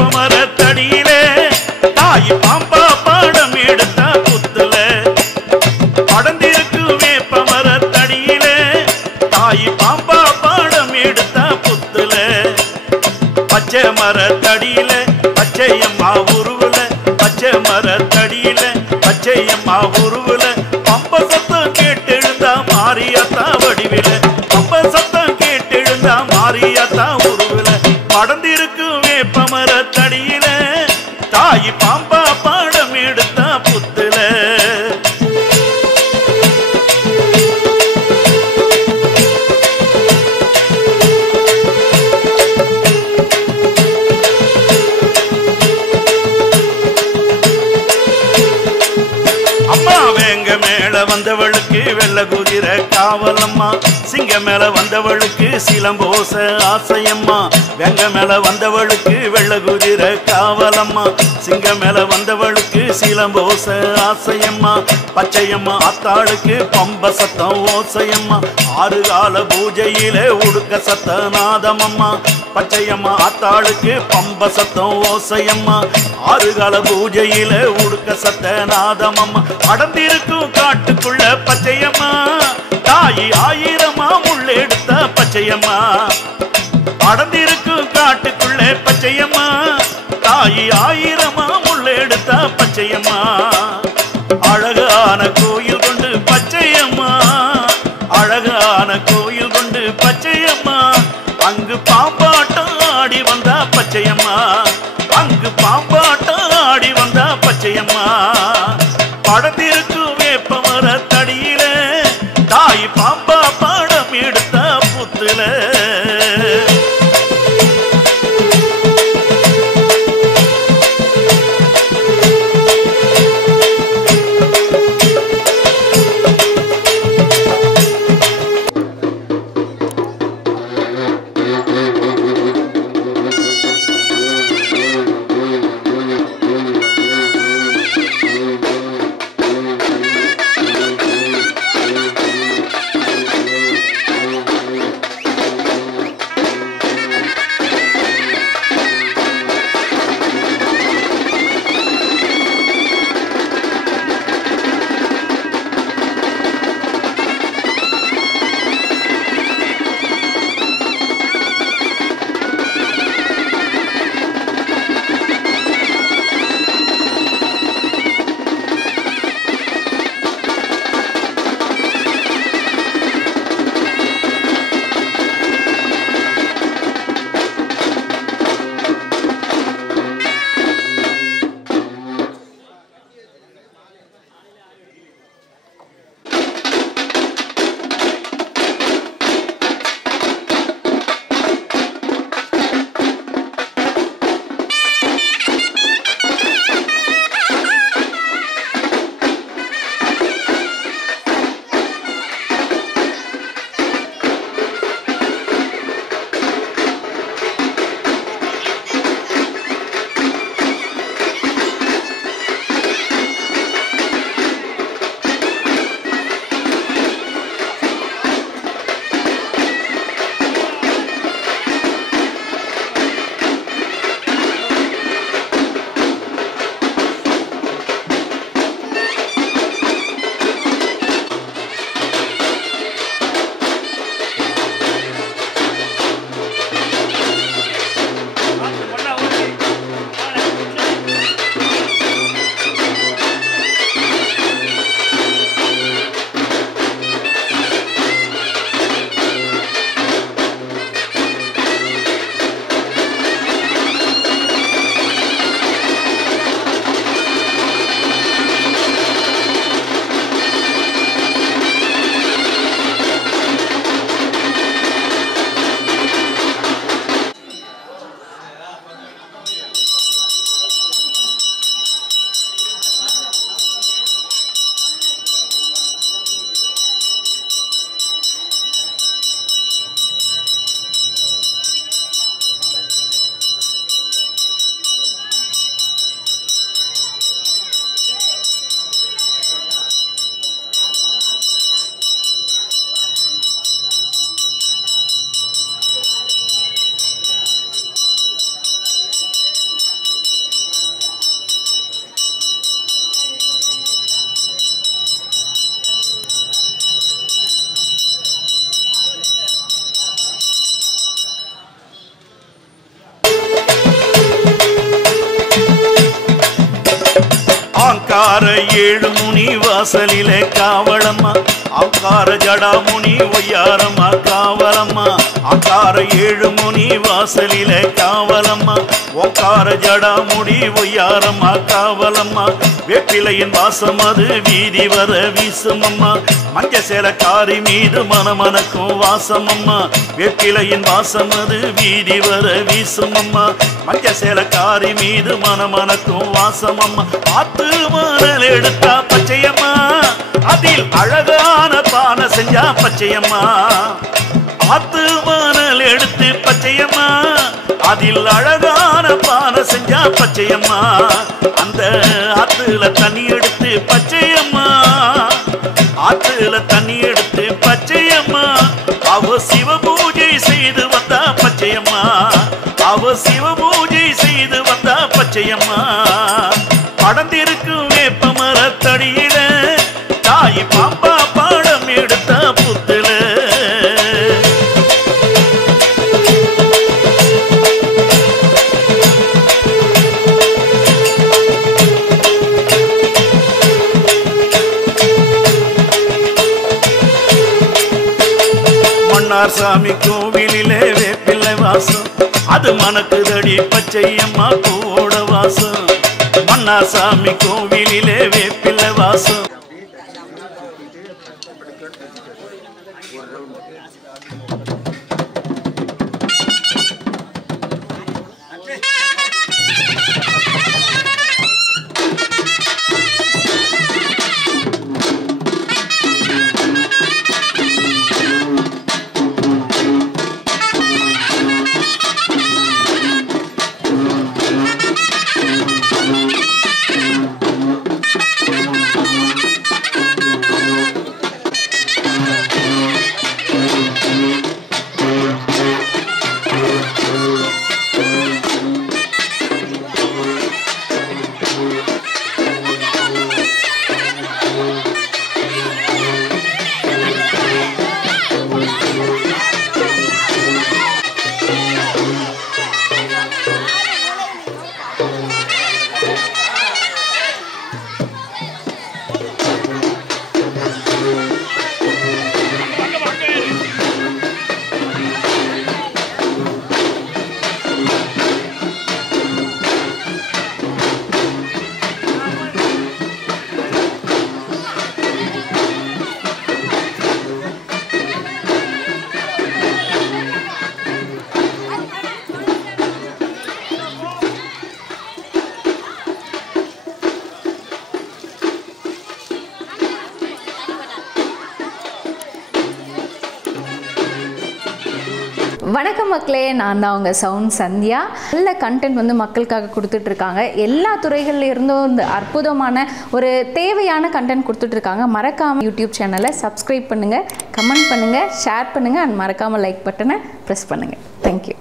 வேப்பமரத்தடியிலே தாய் பாம்பா பாடம் எடுத்த புத்துல படர்ந்திருக்கு வேப்பமரத்தடியிலே தாய் பாம்பா பாடம் எடுத்த புத்துல பச்சை மரத்தடியில பச்சையம்மா உருவுல பச்சை மரத்தடியில பச்சையம்மா உருவுல பம்ப சத்தம் கேட்டெழுந்தா மாரியாத்தா வடிவில பம்ப சத்தம் கேட்டெழுந்தா மாரியாத்தா உருவுல படர்ந்திருக்கு வேப்பமரத்தடியில தாய் பாம்பா பாடம் எடுத்த புத்துல வேங்க மேல வந்தவளுக்கு வெள்ள குதிரை காவலம்மா சிங்க மேல வந்தவளுக்கு சிலம்போச ஆசையம்மா வேங்க மேல வந்தவளுக்கு வெள்ள குதிரை காவலம்மா சிங்க மேல வந்தவளுக்கு சிலம்போச ஆசையம்மா பச்சையம்மா அத்தாளுக்கு பம்ப சத்தம் ஓசையம்மா ஆறு கால பூஜையில உடுக்க சத்த நாதமம்மா பச்சையம்மா அத்தாளுக்கு பம்ப சத்தம் ஓசையம்மா ஆறு கால பூஜையில உடுக்க சத்த நாதமம்மா அடர்ந்திருக்கும் காட்டுக்குள்ள பச்சையம்மா தாயி ஆயிரமா முள்ளெடுத்த பச்சையம்மா அடர்ந்திருக்கும் காட்டுக்குள்ள பச்சையம்மா தாயி ஆயிரமா முள்ளெடுத்த பச்சையம்மா அழகான கோயில் கொண்டு பச்சையம்மா அழகான கோயில் கொண்டு பச்சையம்மா அங்கு பாம்பாட்டம் ஆடி வந்தா பச்சையம்மா அங்கு பாம்பாட்டம் ஆடி வந்தா பச்சையம்மா படத்திருக்கு வேப்பமரத்தடியில தாய் பாம்பா பாடம் எடுத்த புத்துல ஏழு முனி வாசலிலே காவலம்மா அங்கார ஜடாமுனி ஒய்யாரம்மா காவலம்மா அங்கார ஏழு முனி வாசலிலே காவலம்மா ஒங்கார ஜடாமுடி ஒய்யாரம்மா காவலம்மா வேப்பிலையின் வாசம் அது வீதி வர வீசுமம்மா மஞ்ச சேலக்காரி மீது மனமனக்கும் வாசமம்மா வேப்பிலையின் வாசம் அது வீதி வர வீசுமம்மா மஞ்ச சேலக்காரி மீது மனமனக்கும் வாசமம்மா ஆத்து மணல் எடுத்தா பச்சையம்மா அதில் அழகான பானை செஞ்சா பச்சையம்மா ஆத்து மணல் எடுத்து பச்சையம்மா அதில் அழகான பானை செஞ்சா பச்சையம்மா அந்த ஆத்துல தண்ணி எடுத்து பச்சையம்மா ஆத்துல தண்ணி எடுத்து பச்சையம்மா அவ சிவ பூஜை செய்து வந்தா பச்சையம்மா அவ சிவ பூஜை செய்து வந்தா பச்சையம்மா படந்திருக்கும் வேப்ப மரத்தடியில தாய் பாம்பா பாடம் எடுத்த புத்துல மன்னார் சாமி கோவிலிலே வேப்பிலை வாசம் அது மணக்குதடி பச்சையம்மா போட வாசம் மன்னார் சாமி கோவிலிலே வேப்பிலை வாசம் வணக்கம் மக்களே, நான் தான் உங்கள் சவுண்ட் சந்தியா. நல்ல கண்டென்ட் வந்து மக்களுக்காக கொடுத்துட்ருக்காங்க. எல்லா துறைகளில் இருந்தும் இந்த அற்புதமான ஒரு தேவையான கண்டென்ட் கொடுத்துட்ருக்காங்க. மறக்காமல் யூடியூப் சேனலை சப்ஸ்கிரைப் பண்ணுங்கள், கமெண்ட் பண்ணுங்கள், ஷேர் பண்ணுங்கள் அண்ட் மறக்காமல் லைக் பட்டனை ப்ரெஸ் பண்ணுங்கள். தேங்க்யூ.